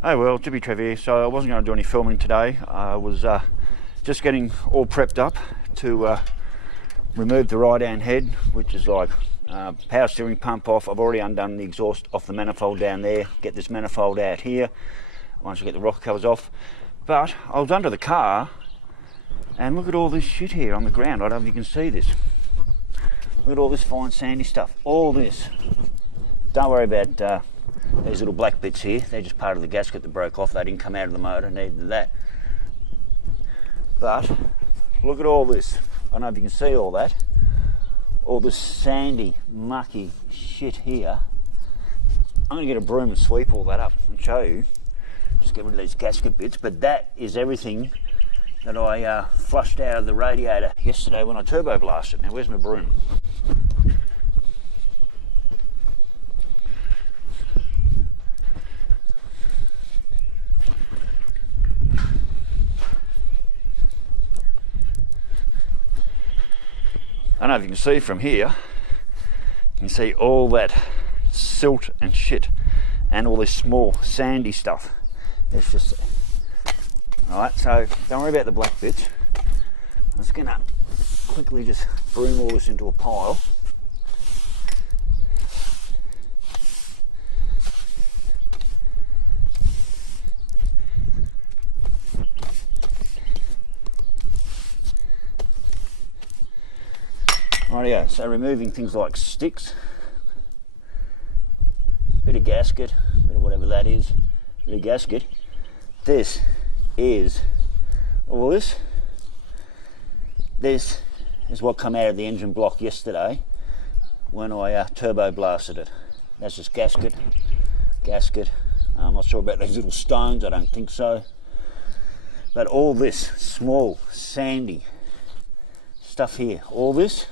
Hey, well, Hippy Trev here. So I wasn't going to do any filming today. I was just getting all prepped up to remove the right hand head, which is like power steering pump off. I've already undone the exhaust off the manifold down there, get this manifold out here once I get the rocker covers off. But I was under the car and look at all this shit here on the ground. I don't know if you can see this. Look at all this fine sandy stuff, all this. Don't worry about these little black bits here. They're just part of the gasket that broke off. They didn't come out of the motor, neither did that. But look at all this. I don't know if you can see all that. All this sandy, mucky shit here. I'm going to get a broom and sweep all that up and show you. Just get rid of these gasket bits. But that is everything that I flushed out of the radiator yesterday when I turbo blasted. Now where's my broom? I don't know if you can see from here, you can see all that silt and shit and all this small sandy stuff. It's just, alright, so don't worry about the black bits. I'm just gonna quickly just broom all this into a pile. Rightio, so removing things like sticks, bit of gasket, bit of whatever that is, bit of gasket. This is all this. This is what came out of the engine block yesterday when I turbo blasted it. That's just gasket. I'm not sure about these little stones, I don't think so. But all this small, sandy stuff here, all this,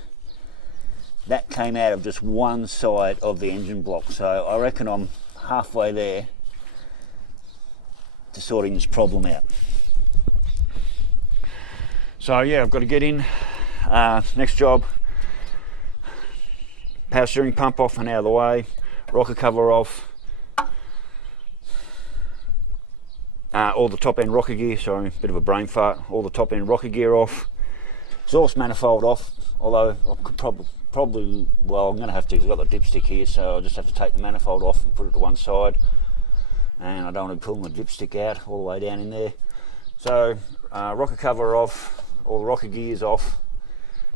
that came out of just one side of the engine block. So I reckon I'm halfway there to sorting this problem out. So yeah, I've got to get in. Next job, power steering pump off and out of the way, rocker cover off, all the top end rocker gear, sorry, bit of a brain fart, all the top end rocker gear off, exhaust manifold off, although I could probably, well, I'm going to have to, because I've got the dipstick here, so I'll just have to take the manifold off and put it to one side, and I don't want to pull my dipstick out all the way down in there. So rocker cover off, all the rocker gears off,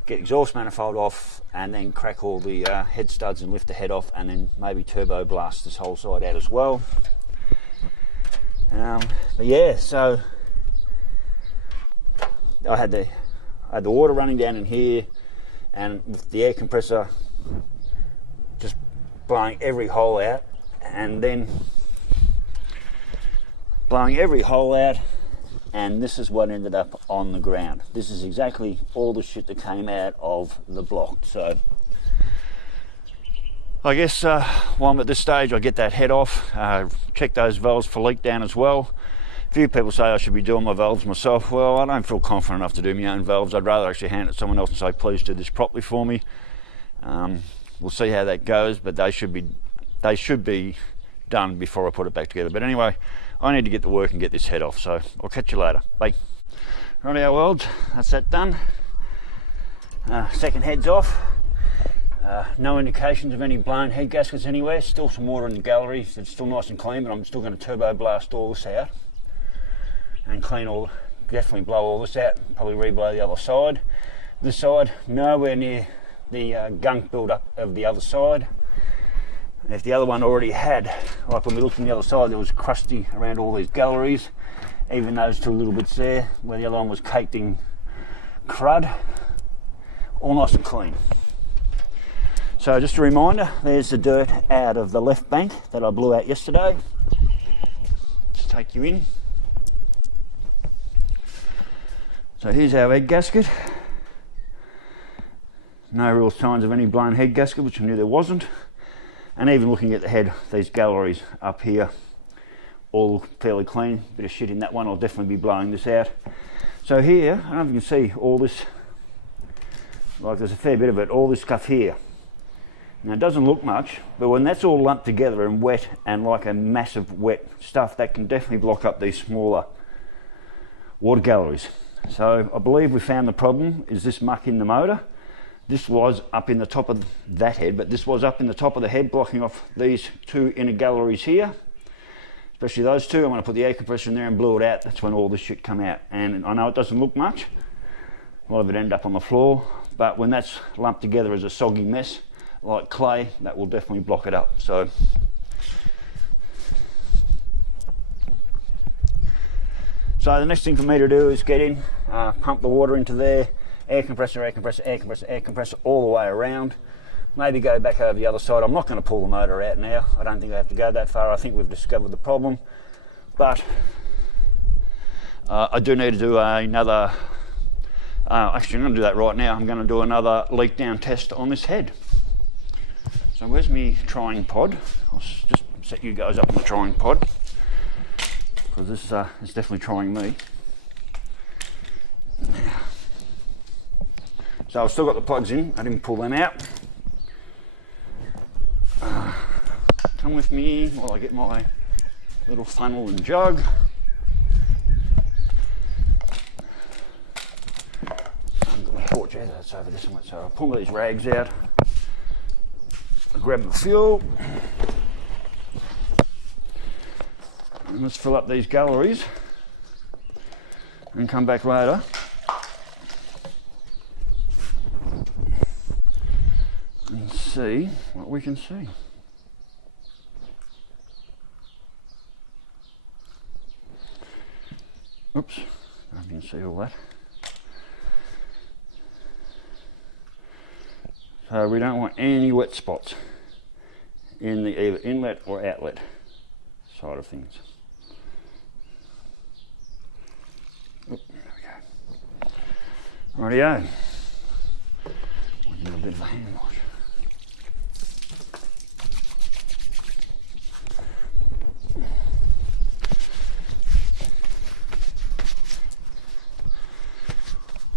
get exhaust manifold off, and then crack all the head studs and lift the head off, and then maybe turbo blast this whole side out as well. But yeah, so I had the water running down in here, and with the air compressor just blowing every hole out, and then blowing every hole out, and this is what ended up on the ground. This is exactly all the shit that came out of the block. So I guess while I'm at this stage, I get that head off, check those valves for leak down as well. A few people say I should be doing my valves myself. Well, I don't feel confident enough to do my own valves. I'd rather actually hand it to someone else and say, please do this properly for me. We'll see how that goes, but they should be done before I put it back together. But anyway, I need to get to work and get this head off, so I'll catch you later. Bye. Rightio world, that's that done. Second head's off. No indications of any blown head gaskets anywhere. Still some water in the gallery, so it's still nice and clean, but I'm still going to turbo blast all this out and definitely blow all this out, probably re-blow the other side. This side, nowhere near the gunk build-up of the other side. If the other one already had, like when we looked on the other side, there was crusty around all these galleries, even those two little bits there, where the other one was caked in crud, all nice and clean. So just a reminder, there's the dirt out of the left bank that I blew out yesterday. Just take you in. So here's our head gasket. No real signs of any blown head gasket, which I knew there wasn't. And even looking at the head, these galleries up here, all fairly clean. Bit of shit in that one, I'll definitely be blowing this out. So here, I don't know if you can see all this, like there's a fair bit of it, all this stuff here Now it doesn't look much, but when that's all lumped together and wet and like a massive wet stuff, that can definitely block up these smaller water galleries. So I believe we found the problem is this muck in the motor. This was up in the top of that head, but this was up in the top of the head, blocking off these two inner galleries here, especially those two. I'm going to put the air compressor in there and blow it out. That's when all this shit come out. And I know it doesn't look much. A lot of it end up on the floor, but when that's lumped together as a soggy mess, like clay, that will definitely block it up. So the next thing for me to do is get in, pump the water into there, air compressor, air compressor, air compressor, air compressor all the way around. Maybe go back over the other side. I'm not going to pull the motor out now. I don't think I have to go that far. I think we've discovered the problem. But I do need to do another, actually I'm going to do that right now. I'm going to do another leak down test on this head. So where's my trying pod? I'll just set you guys up in the trying pod, because this is definitely trying me. So I've still got the plugs in, I didn't pull them out. Come with me while I get my little funnel and jug. I've got my torch, yeah, that's over there somewhere. So I'll pull these rags out. I grab the fuel. And let's fill up these galleries and come back later. And see what we can see. Oops, I can see all that. So we don't want any wet spots in the either inlet or outlet side of things. Oop, there we go. Rightio. We'll give it a bit of a hand wash.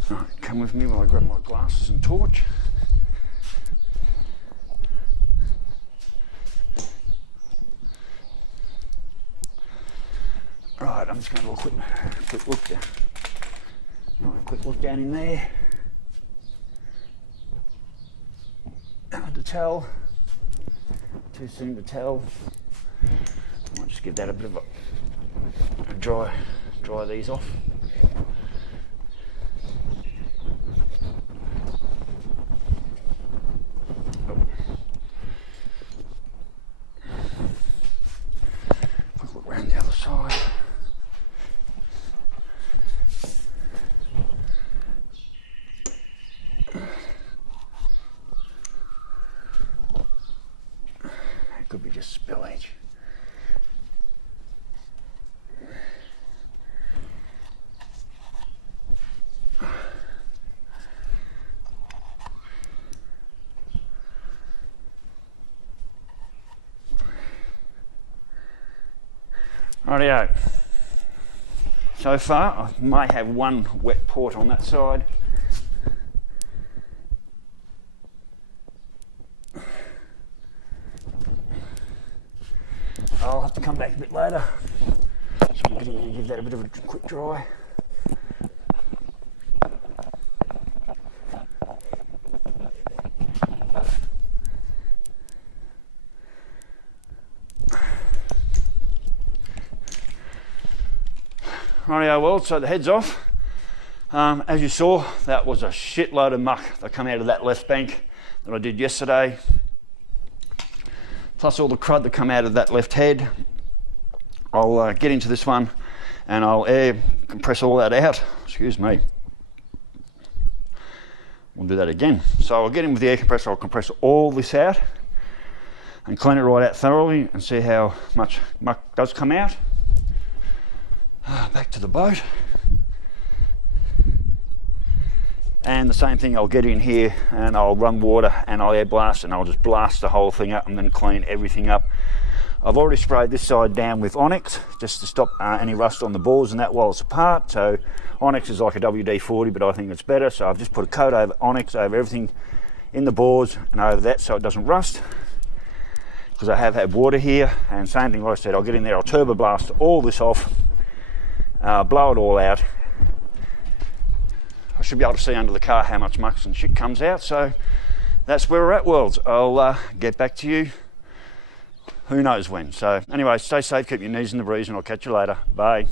Right, come with me while I grab my glasses and torch. Right, I'm just going to have a quick look down. Right, quick look down in there. Hard to tell. Too soon to tell. I might just give that a bit of a dry these off. Oh. Quick look around the other side. Could be just spillage. Rightio. So far, I may have one wet port on that side. I'll have to come back a bit later, so I'm going to give that a bit of a quick dry. Rightio, well, so the head's off. As you saw, that was a shitload of muck that come out of that left bank that I did yesterday. Plus all the crud that come out of that left head. I'll get into this one and I'll air compress all that out. Excuse me. We'll do that again. So I'll get in with the air compressor, I'll compress all this out and clean it right out thoroughly and see how much muck does come out. Back to the boat. And the same thing, I'll get in here and I'll run water and I'll air blast and I'll just blast the whole thing up and then clean everything up. I've already sprayed this side down with Onyx just to stop any rust on the balls and that while it's apart. So Onyx is like a WD-40, but I think it's better. So I've just put a coat over Onyx over everything in the boards and over that so it doesn't rust, because I have had water here. And same thing, like I said, I'll get in there, I'll turbo blast all this off, blow it all out. I should be able to see under the car how much muck and shit comes out. So that's where we're at, worlds. I'll get back to you who knows when. So anyway, stay safe, keep your knees in the breeze, and I'll catch you later. Bye.